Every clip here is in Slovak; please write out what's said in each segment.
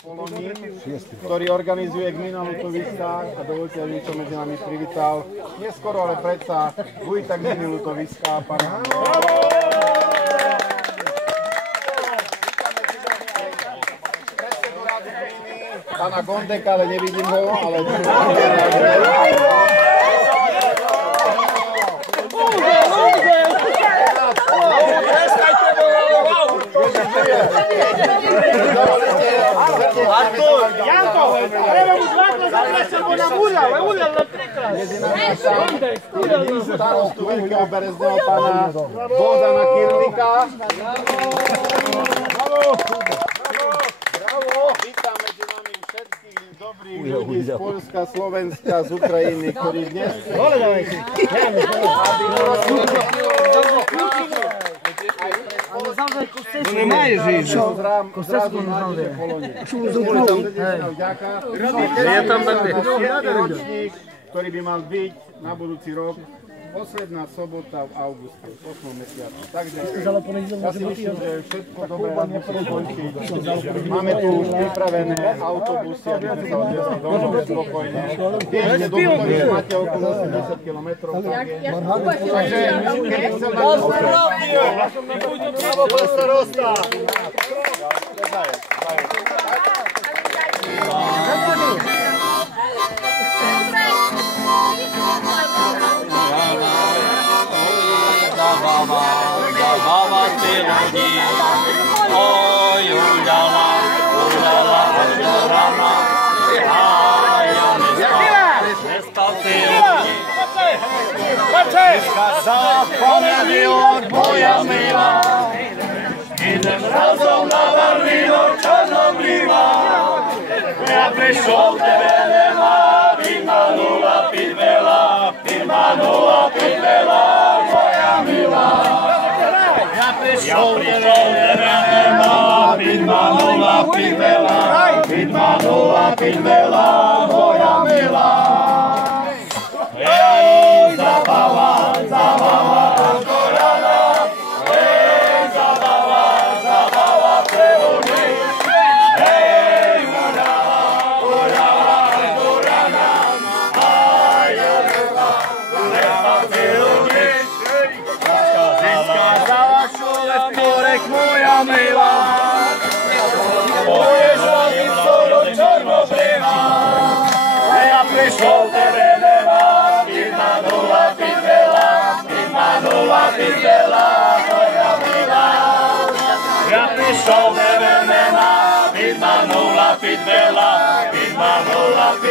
Poloni, ktorý organizuje Gmina Lutoviska a dovolte, aby som medzi nami privítal. Neskoro, ale predsa vujta Gminy Lutoviska, pána pána Gondeka, ale nevidím ho, ale... Janko, treba mu dvakle zatrešće, bo nam uljal, uljal nam trikrat. starostu Veľkého Berezného pána Bohdana Kirlika. Bravo! Bravo! Vítam medzi nami všetkých dobrých ľudí z Polska, Slovenska, z Ukrajiny, ktorí dnes... Ne maje žiži. Zrám, zrazu nájdete Polonii. Vďaka. Ja tam będę. Siedmy ročník, ktorý by mal byť na budúci rok posledná sobota v auguste, v 8. mesiacu. Takže ja si myslím, že všetko dobré vám musí skončiť. Máme tu už pripravené autobusy, aby sme sa odviezli domov spokojne. Viete, do ktorých máte okolo 80 km. Takže keď chcem na Baba ty lodi, oj udala, udala Descansar fora de orgulho, mila I nem razom na varlino čarno bliva Ja prišol tebe Soutereme olla pilvelaa, pilvellä, pitmanulla pilvellä, voidaan pilaa. mgła, moje żony stoją czarno-bryma. A ja przyszło tebe lewa, Imanuła Pindela, Imanuła Pindela, moja. Ja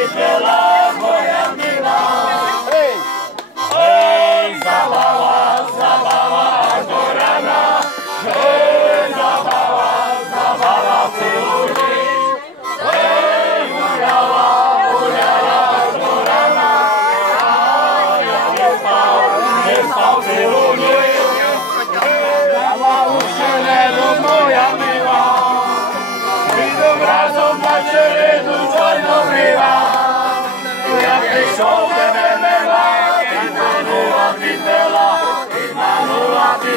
tebe